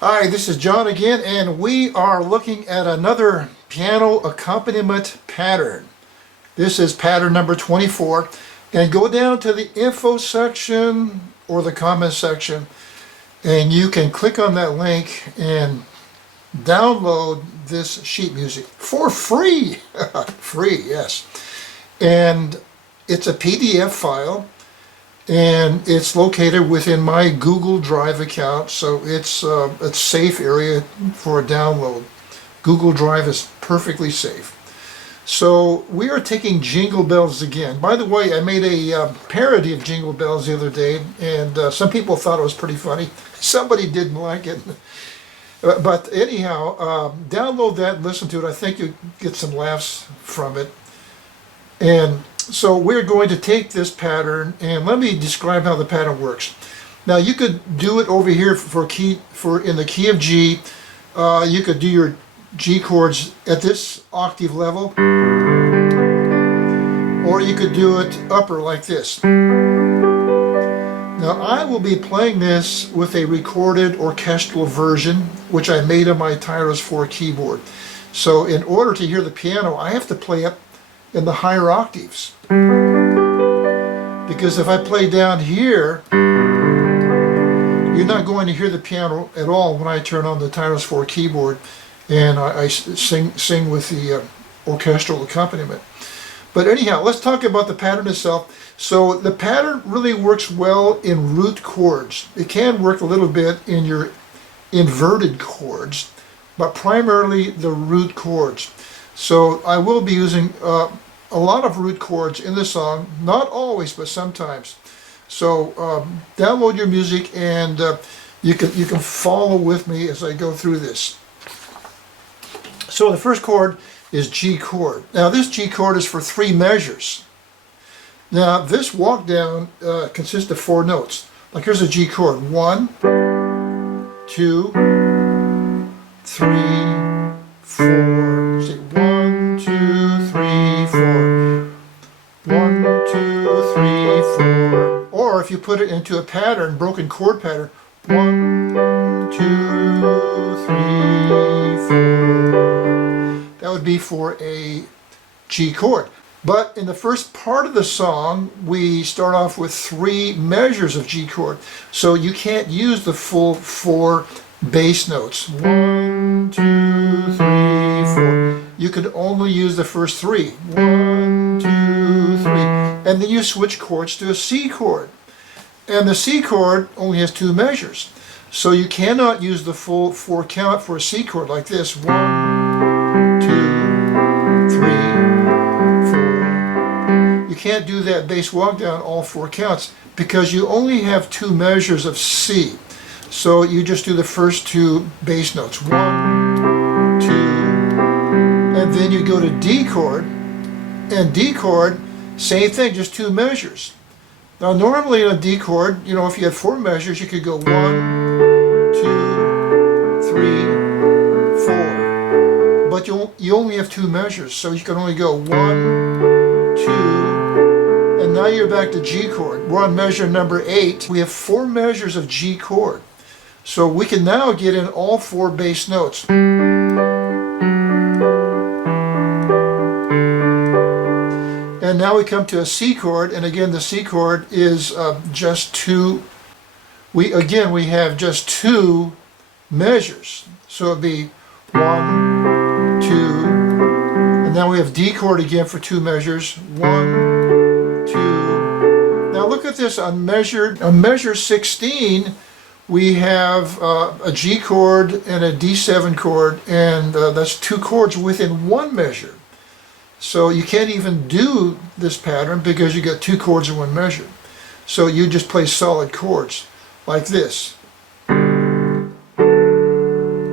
Hi, this is John again, and we are looking at another piano accompaniment pattern. This is pattern number 24, and go down to the info section or the comment section, and you can click on that link and download this sheet music for free. Free, yes. And it's a PDF file, and it's located within my Google Drive account, so it's a safe area for a download. Google Drive is perfectly safe. So we are taking Jingle Bells again. By the way, I made a parody of Jingle Bells the other day, and some people thought it was pretty funny. Somebody didn't like it. But anyhow, download that and listen to it. I think you get some laughs from it. And so we're going to take this pattern, and let me describe how the pattern works. Now you could do it over here in the key of G. You could do your G chords at this octave level, or you could do it upper like this. Now I will be playing this with a recorded orchestral version, which I made on my Tyros 4 keyboard. So in order to hear the piano, I have to play up in the higher octaves. Because if I play down here, you're not going to hear the piano at all when I turn on the Tyros 4 keyboard and I sing with the orchestral accompaniment. But anyhow, let's talk about the pattern itself. So the pattern really works well in root chords. It can work a little bit in your inverted chords, but primarily the root chords. So I will be using a lot of root chords in the song, not always, but sometimes. So download your music, and you can follow with me as I go through this. So the first chord is G chord. Now this G chord is for 3 measures. Now this walk down consists of 4 notes. Like here's a G chord: 1, 2, 3, 4. See, 1, 2, 3, 4. 1, 2, 3, 4. Or if you put it into a pattern, broken chord pattern, 1, 2, 3, 4. That would be for a G chord. But in the first part of the song, we start off with 3 measures of G chord. So you can't use the full 4 bass notes. 1, 2, 3, 4. You could only use the first 3. 1, 2, 3. And then you switch chords to a C chord. And the C chord only has 2 measures. So you cannot use the full 4 count for a C chord like this. 1, 2, 3, 4. You can't do that bass walk down all 4 counts because you only have 2 measures of C. So you just do the first 2 bass notes. 1, 2, and then you go to D chord, and D chord, same thing, just 2 measures. Now normally in a D chord, you know, if you had 4 measures, you could go 1, 2, 3, 4. But you only have 2 measures, so you can only go 1, 2, and now you're back to G chord. We're on measure number 8. We have 4 measures of G chord. So we can now get in all 4 bass notes. And now we come to a C chord, and again the C chord is just 2. We have just 2 measures. So it'd be 1, 2, and now we have D chord again for 2 measures. 1, 2. Now look at this on measure 16. We have a G chord and a D7 chord, and that's 2 chords within 1 measure. So you can't even do this pattern because you got 2 chords in 1 measure. So you just play solid chords like this. So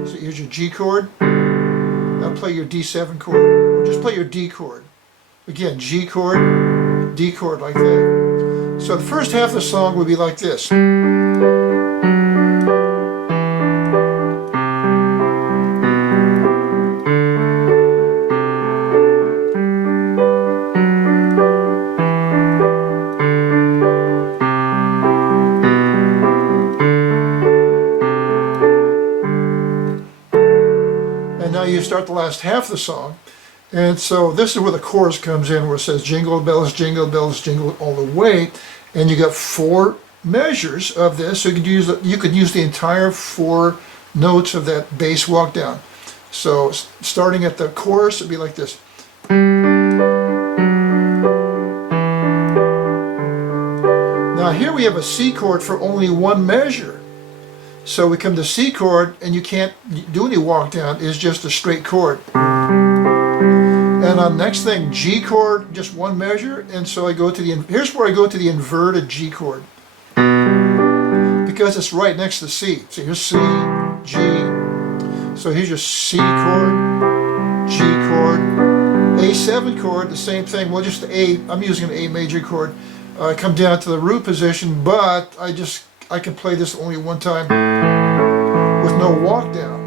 here's your G chord. Now play your D7 chord. Or just play your D chord. Again, G chord, D chord like that. So the first half of the song would be like this. you start the last half of the song. And so this is where the chorus comes in, where it says jingle bells, jingle all the way. And you got 4 measures of this, so you could use the entire 4 notes of that bass walk down. So starting at the chorus, it'd be like this. Now here we have a C chord for only 1 measure. So we come to C chord, and you can't do any walk down, it's just a straight chord. And on next thing, G chord, just 1 measure, and so I go to here's where I go to the inverted G chord. Because it's right next to C. So here's C, G. So here's your C chord, G chord, A7 chord, the same thing. Well, just the A, I'm using an A major chord. I come down to the root position, but I can play this only 1 time with no walk down,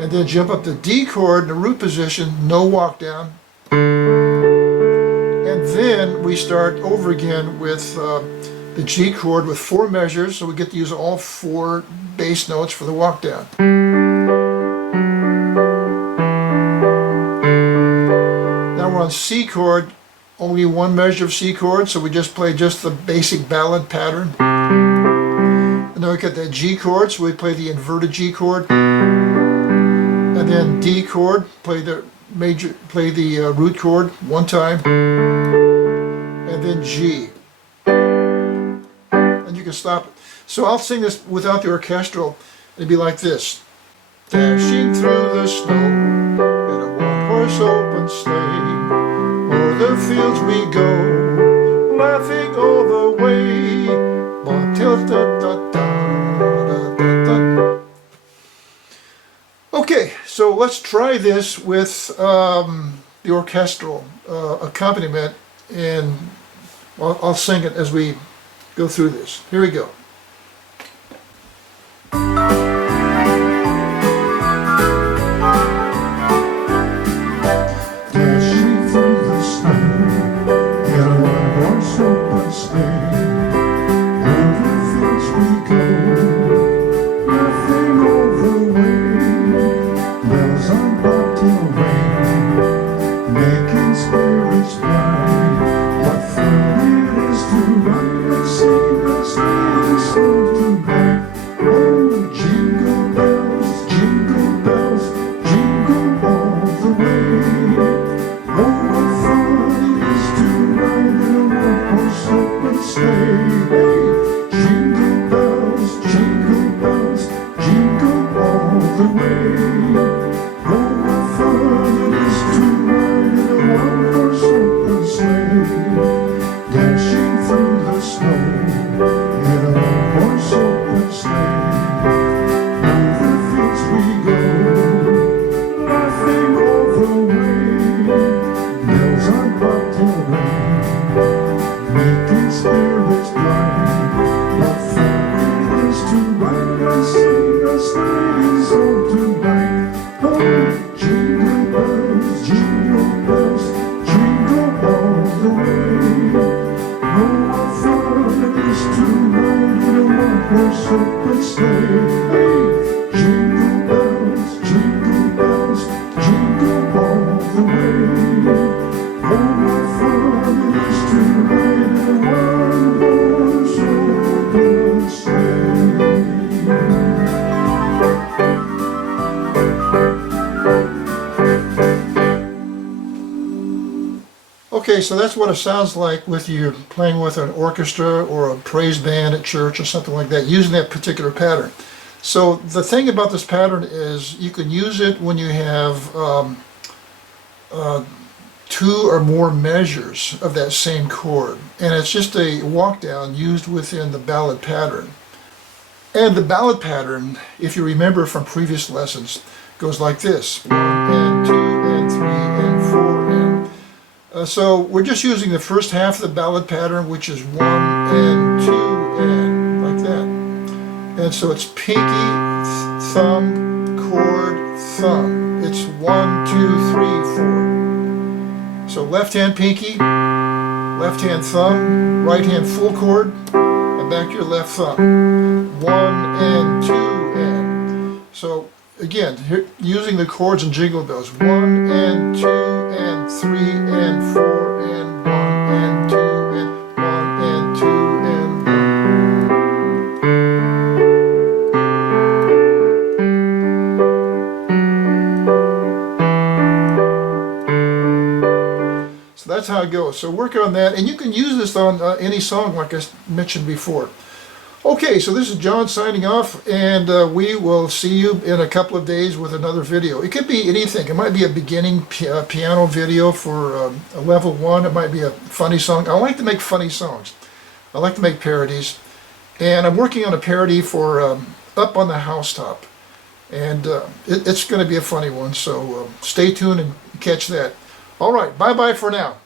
And then jump up the D chord in the root position, no walk down. And then we start over again with the G chord with 4 measures, so we get to use all 4 bass notes for the walk down. Now we're on C chord, only 1 measure of C chord, so we just play just the basic ballad pattern. And then we get that G chord, so we play the inverted G chord. And then D chord, play the root chord 1 time. And then G. And you can stop it. So I'll sing this without the orchestral. It'd be like this. Dashing through the snow in a 1-horse open sleigh. O'er the fields we go, laughing all the way. Okay, so let's try this with the orchestral accompaniment, and I'll sing it as we go through this. Here we go. Okay, so that's what it sounds like with you playing with an orchestra or a praise band at church or something like that, using that particular pattern. So the thing about this pattern is you can use it when you have 2 or more measures of that same chord. And it's just a walk down used within the ballad pattern. And the ballad pattern, if you remember from previous lessons, goes like this. 1 and 2 and 3 and 4 and... so we're just using the first half of the ballad pattern, which is 1 and 2 and like that. And so it's pinky, thumb, chord, thumb. It's 1, 2, 3, 4. So left hand pinky, left hand thumb, right hand full chord, and back to your left thumb. 1 and 2 and. So again, here, using the chords and Jingle Bells. 1 and 2 and 3 and 4 and 1 and 2 and 1 and 2 and 1. So that's how it goes. So work on that, and you can use this on any song like I mentioned before. Okay, so this is John signing off, and we will see you in a couple of days with another video. It could be anything. It might be a beginning piano video for a level 1. It might be a funny song. I like to make funny songs. I like to make parodies. And I'm working on a parody for Up on the Housetop. And it's going to be a funny one, so stay tuned and catch that. All right, bye-bye for now.